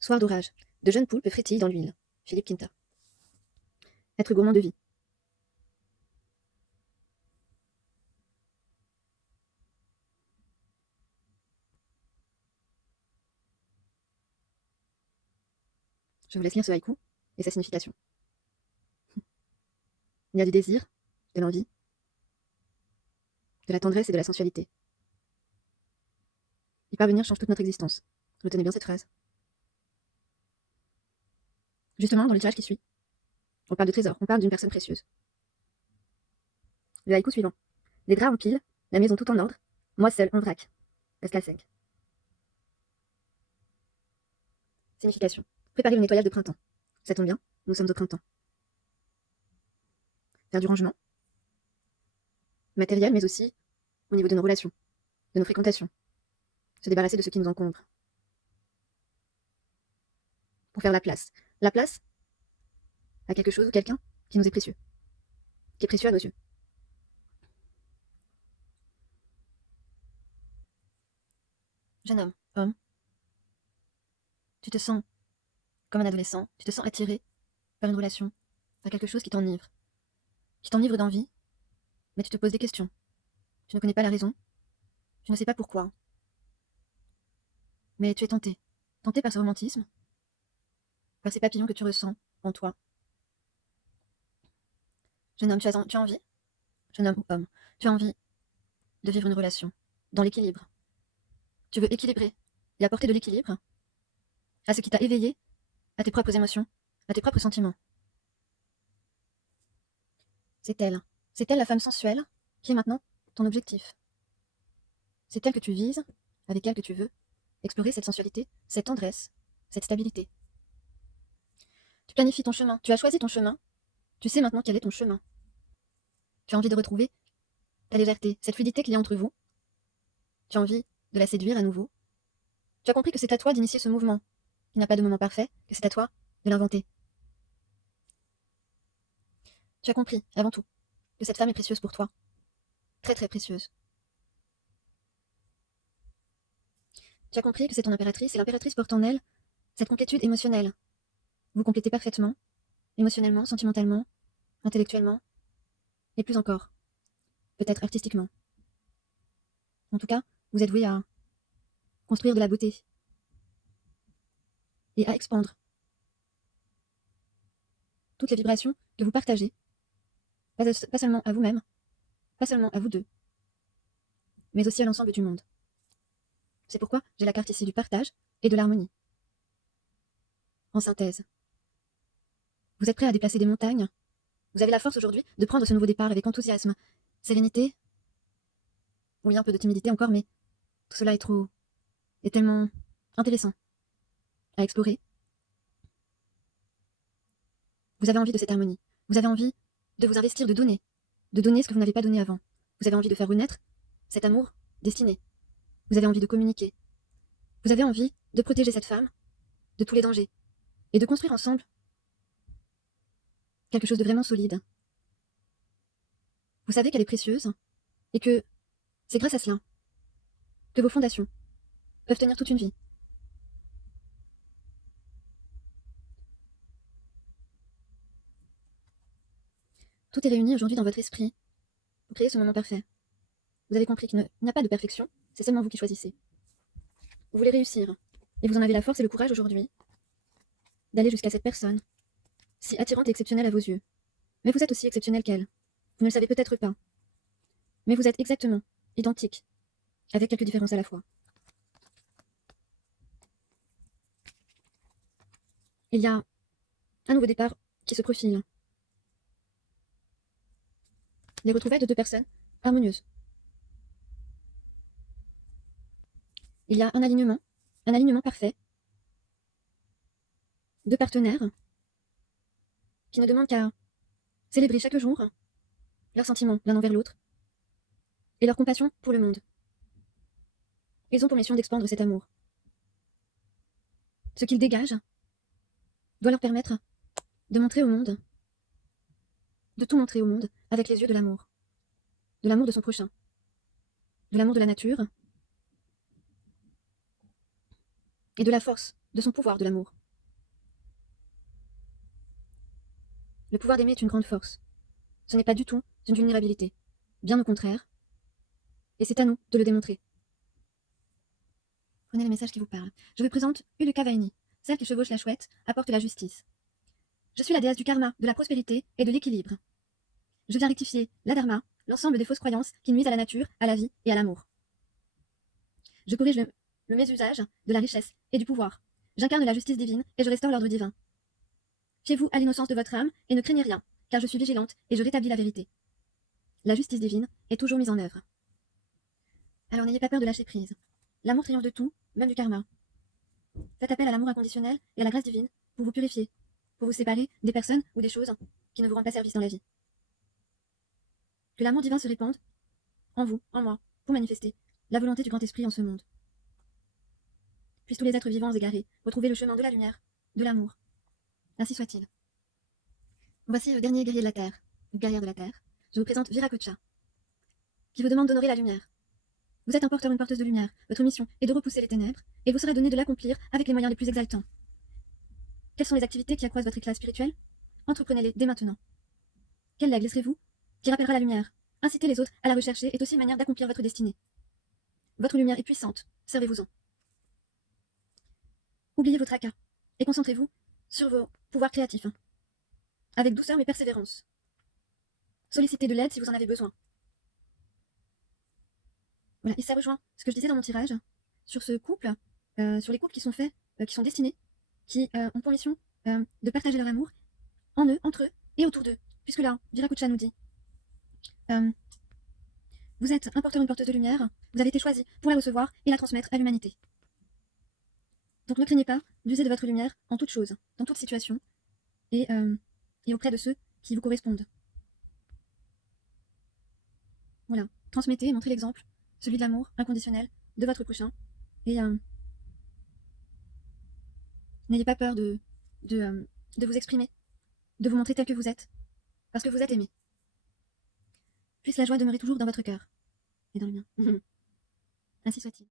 Soir d'orage. De jeunes poulpes frétillent dans l'huile. Philippe Quinta. Être gourmand de vie. Je vous laisse lire ce haïku et sa signification. Il y a du désir, de l'envie, de la tendresse et de la sensualité. Y parvenir change toute notre existence. Retenez bien cette phrase. Justement, dans le tirage qui suit, on parle de trésor, on parle d'une personne précieuse. Le haïku suivant. Les draps en pile, la maison tout en ordre, moi seul en vrac. Pascal Seng. Signification. Préparer le nettoyage de printemps. Ça tombe bien, nous sommes au printemps. Faire du rangement. Matériel, mais aussi au niveau de nos relations, de nos fréquentations. Se débarrasser de ce qui nous encombre. Pour faire la place. La place à quelque chose ou quelqu'un qui nous est précieux. Qui est précieux à nos yeux. Jeune homme, tu te sens comme un adolescent, tu te sens attiré par une relation, par quelque chose qui t'enivre d'envie, mais tu te poses des questions. Tu ne connais pas la raison, tu ne sais pas pourquoi, mais tu es tenté par ce romantisme, par ces papillons que tu ressens en toi. Jeune homme, tu as envie, jeune homme ou homme, tu as envie de vivre une relation dans l'équilibre. Tu veux équilibrer et apporter de l'équilibre à ce qui t'a éveillé, à tes propres émotions, à tes propres sentiments. C'est elle la femme sensuelle qui est maintenant ton objectif. C'est elle que tu vises, avec elle que tu veux explorer cette sensualité, cette tendresse, cette stabilité. Tu planifies ton chemin, tu as choisi ton chemin, tu sais maintenant quel est ton chemin. Tu as envie de retrouver ta légèreté, cette fluidité qu'il y a entre vous. Tu as envie de la séduire à nouveau. Tu as compris que c'est à toi d'initier ce mouvement, qu'il n'a pas de moment parfait, que c'est à toi de l'inventer. Tu as compris, avant tout, que cette femme est précieuse pour toi. Très très précieuse. Tu as compris que c'est ton impératrice, et l'impératrice porte en elle cette complétude émotionnelle. Vous complétez parfaitement, émotionnellement, sentimentalement, intellectuellement, et plus encore, peut-être artistiquement. En tout cas, vous êtes voués à construire de la beauté et à expandre toutes les vibrations que vous partagez, pas seulement à vous-même, pas seulement à vous deux, mais aussi à l'ensemble du monde. C'est pourquoi j'ai la carte ici du partage et de l'harmonie. En synthèse, vous êtes prêts à déplacer des montagnes. Vous avez la force aujourd'hui de prendre ce nouveau départ avec enthousiasme, sérénité, oui, un peu de timidité encore, mais tout cela est tellement intéressant à explorer. Vous avez envie de cette harmonie. Vous avez envie de vous investir, de donner ce que vous n'avez pas donné avant. Vous avez envie de faire renaître cet amour destiné. Vous avez envie de communiquer. Vous avez envie de protéger cette femme de tous les dangers et de construire ensemble quelque chose de vraiment solide. Vous savez qu'elle est précieuse et que c'est grâce à cela que vos fondations peuvent tenir toute une vie. Tout est réuni aujourd'hui dans votre esprit pour créer ce moment parfait. Vous avez compris qu'il n'y a pas de perfection, c'est seulement vous qui choisissez. Vous voulez réussir, et vous en avez la force et le courage aujourd'hui d'aller jusqu'à cette personne, si attirante et exceptionnelle à vos yeux. Mais vous êtes aussi exceptionnel qu'elle. Vous ne le savez peut-être pas. Mais vous êtes exactement identique, avec quelques différences à la fois. Il y a un nouveau départ qui se profile. Les retrouvailles de deux personnes harmonieuses. Il y a un alignement parfait. Deux partenaires qui ne demandent qu'à célébrer chaque jour leurs sentiments l'un envers l'autre et leur compassion pour le monde. Ils ont pour mission d'expandre cet amour. Ce qu'ils dégagent doit leur permettre de montrer au monde, de tout montrer au monde avec les yeux de l'amour de son prochain, de l'amour de la nature et de la force de son pouvoir de l'amour. Le pouvoir d'aimer est une grande force. Ce n'est pas du tout une vulnérabilité. Bien au contraire. Et c'est à nous de le démontrer. Prenez le message qui vous parle. Je vous présente Uluka Vaini, celle qui chevauche la chouette, apporte la justice. Je suis la déesse du karma, de la prospérité et de l'équilibre. Je viens rectifier la dharma, l'ensemble des fausses croyances qui nuisent à la nature, à la vie et à l'amour. Je corrige le mésusage de la richesse et du pouvoir. J'incarne la justice divine et je restaure l'ordre divin. Fiez-vous à l'innocence de votre âme et ne craignez rien, car je suis vigilante et je rétablis la vérité. La justice divine est toujours mise en œuvre. Alors n'ayez pas peur de lâcher prise. L'amour triomphe de tout, même du karma. Faites appel à l'amour inconditionnel et à la grâce divine pour vous purifier, pour vous séparer des personnes ou des choses qui ne vous rendent pas service dans la vie. Que l'amour divin se répande en vous, en moi, pour manifester la volonté du grand esprit en ce monde. Puissent tous les êtres vivants égarés retrouver le chemin de la lumière, de l'amour. Ainsi soit-il. Voici le dernier guerrier de la Terre, ou guerrière de la Terre. Je vous présente Viracocha, qui vous demande d'honorer la lumière. Vous êtes un porteur ou une porteuse de lumière. Votre mission est de repousser les ténèbres, et vous sera donné de l'accomplir avec les moyens les plus exaltants. Quelles sont les activités qui accroissent votre éclat spirituel? Entreprenez-les dès maintenant. Quel legs laisserez-vous qui rappellera la lumière? Inciter les autres à la rechercher est aussi une manière d'accomplir votre destinée. Votre lumière est puissante, servez-vous-en. Oubliez vos tracas et concentrez-vous sur vos pouvoirs créatifs. Avec douceur mais persévérance. Sollicitez de l'aide si vous en avez besoin. Voilà, et ça rejoint ce que je disais dans mon tirage sur ce couple, sur les couples qui sont faits, qui sont destinés, qui ont pour mission de partager leur amour en eux, entre eux et autour d'eux. Puisque là, Viracocha nous dit vous êtes un porteur ou une porteuse de lumière, vous avez été choisi pour la recevoir et la transmettre à l'humanité. Donc ne craignez pas d'user de votre lumière en toute chose, dans toute situation, et auprès de ceux qui vous correspondent. Voilà, transmettez et montrez l'exemple, celui de l'amour inconditionnel de votre prochain, et n'ayez pas peur de vous exprimer, de vous montrer tel que vous êtes, parce que vous êtes aimé. Puisse la joie demeurer toujours dans votre cœur, et dans le mien. Ainsi soit-il.